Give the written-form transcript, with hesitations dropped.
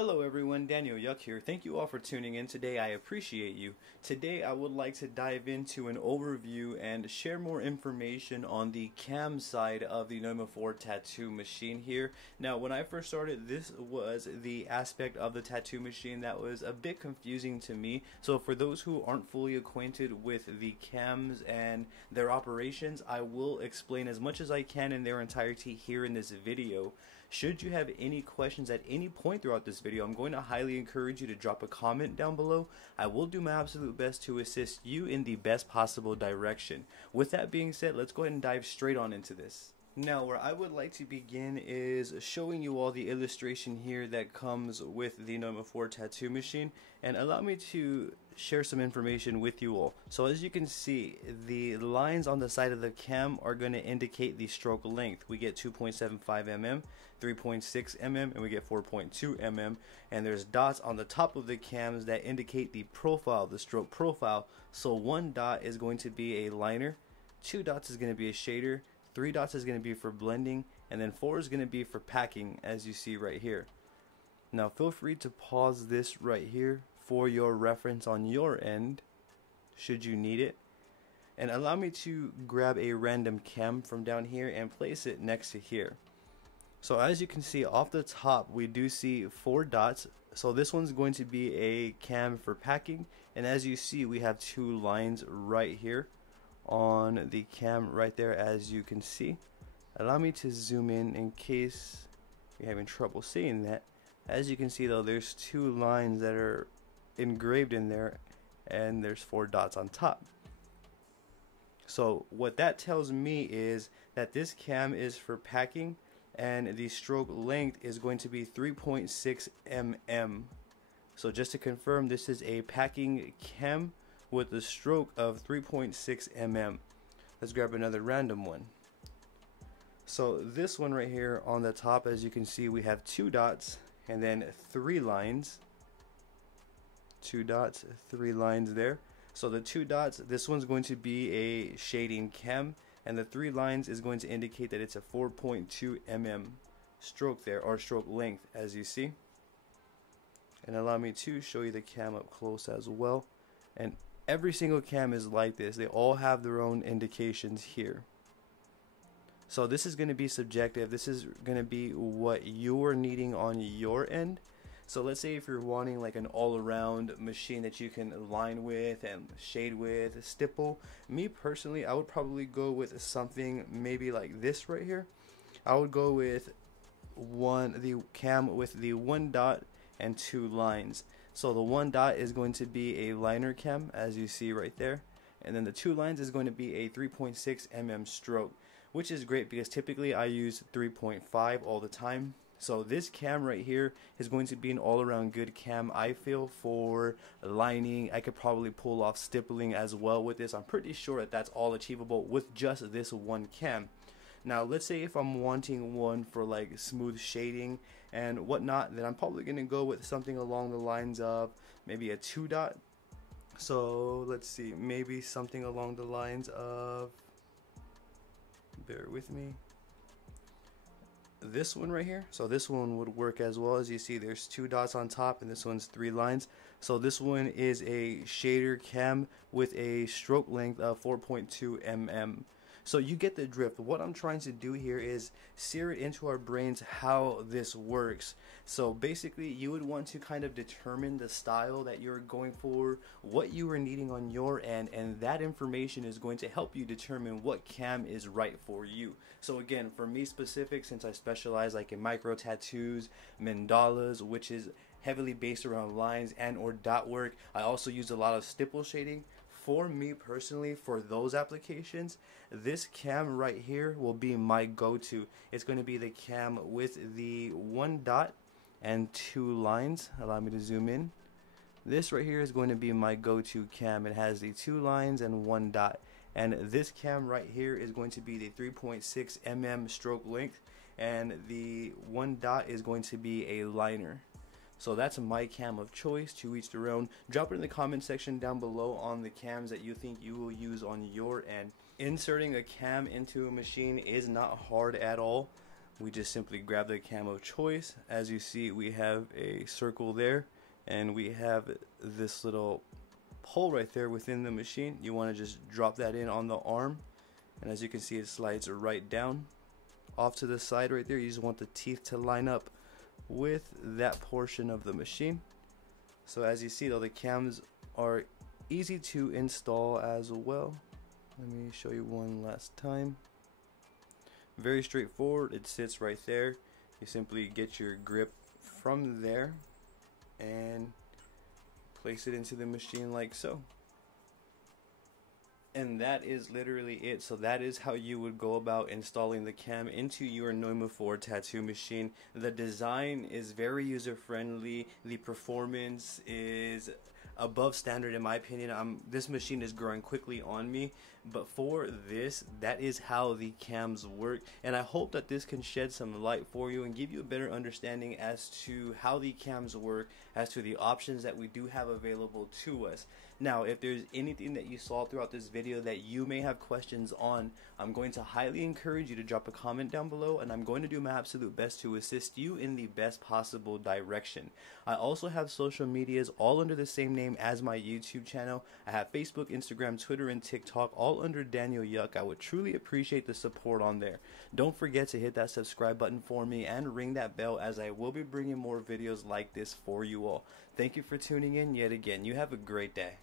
Hello everyone, Daniel Yuck here. Thank you all for tuning in today. I appreciate you. Today I would like to dive into an overview and share more information on the cam side of the Neuma 4 tattoo machine here. Now when I first started, this was the aspect of the tattoo machine that was a bit confusing to me. So for those who aren't fully acquainted with the cams and their operations, I will explain as much as I can in their entirety here in this video. Should you have any questions at any point throughout this video, I'm going to highly encourage you to drop a comment down below. I will do my absolute best to assist you in the best possible direction. With that being said, let's go ahead and dive straight on into this. Now, where I would like to begin is showing you all the illustration here that comes with the Neuma 4 tattoo machine, and allow me to share some information with you all. So as you can see, the lines on the side of the cam are going to indicate the stroke length. We get 2.75 mm, 3.6 mm, and we get 4.2 mm, and there's dots on the top of the cams that indicate the profile, the stroke profile. So one dot is going to be a liner, 2 dots is going to be a shader, 3 dots is going to be for blending, and then 4 is going to be for packing, as you see right here. Now feel free to pause this right here for your reference on your end should you need it, and allow me to grab a random cam from down here and place it next to here. So as you can see off the top, we do see 4 dots. So this one's going to be a cam for packing, and as you see, we have 2 lines right here on the cam right there, as you can see. Allow me to zoom in case you're having trouble seeing that. As you can see though, there's 2 lines that are engraved in there, and there's 4 dots on top. So what that tells me is that this cam is for packing, and the stroke length is going to be 3.6 mm. So just to confirm, this is a packing cam with a stroke of 3.6 mm. Let's grab another random one. So this one right here on the top, as you can see, we have 2 dots and then 3 lines. 2 dots, 3 lines there. So the 2 dots, this one's going to be a shading cam, and the 3 lines is going to indicate that it's a 4.2 mm stroke there, or stroke length, as you see. And allow me to show you the cam up close as well. And every single cam is like this. They all have their own indications here. So this is going to be subjective. This is going to be what you're needing on your end. So let's say if you're wanting like an all-around machine that you can line with and shade with, stipple. Me personally, I would probably go with something maybe like this right here. I would go with the cam with the 1 dot and 2 lines. So the 1 dot is going to be a liner cam, as you see right there, and then the 2 lines is going to be a 3.6 mm stroke, which is great because typically I use 3.5 all the time. So this cam right here is going to be an all-around good cam, I feel, for lining. I could probably pull off stippling as well with this. I'm pretty sure that that's all achievable with just this one cam. Now let's say if I'm wanting one for like smooth shading and whatnot, then I'm probably going to go with something along the lines of maybe a 2 dot. So let's see, maybe something along the lines of, bear with me, this one right here. So this one would work as well. As you see, there's 2 dots on top and this one's 3 lines. So this one is a shader cam with a stroke length of 4.2 mm. So you get the drift. What I'm trying to do here is sear it into our brains how this works. So basically you would want to kind of determine the style that you're going for, what you are needing on your end, and that information is going to help you determine what cam is right for you. So again, for me specific, since I specialize like in micro tattoos, mandalas, which is heavily based around lines and or dot work, I also use a lot of stipple shading. For me personally, for those applications, this cam right here will be my go-to. It's going to be the cam with the 1 dot and 2 lines. Allow me to zoom in. This right here is going to be my go-to cam. It has the 2 lines and 1 dot. And this cam right here is going to be the 3.6 mm stroke length, and the 1 dot is going to be a liner. So that's my cam of choice, to each their own. Drop it in the comment section down below on the cams that you think you will use on your end. Inserting a cam into a machine is not hard at all. we just simply grab the cam of choice. As you see, we have a circle there, and we have this little hole right there within the machine. You want to just drop that in on the arm, and as you can see, it slides right down off to the side right there. You just want the teeth to line up with that portion of the machine. So as you see, though, the cams are easy to install as well. Let me show you one last time. Very straightforward. It sits right there. You simply get your grip from there and place it into the machine like so. And that is literally it. So that is how you would go about installing the cam into your Neuma 4 tattoo machine. The design is very user friendly. The performance is above standard in my opinion. This machine is growing quickly on me, but for this, that is how the cams work, and I hope that this can shed some light for you and give you a better understanding as to how the cams work, as to the options that we do have available to us. Now, if there's anything that you saw throughout this video that you may have questions on, I'm going to highly encourage you to drop a comment down below, and I'm going to do my absolute best to assist you in the best possible direction. I also have social medias all under the same name as my YouTube channel. I have Facebook, Instagram, Twitter, and TikTok all under Daniel Yuck. I would truly appreciate the support on there. Don't forget to hit that subscribe button for me and ring that bell, as I will be bringing more videos like this for you all. Thank you for tuning in yet again. You have a great day.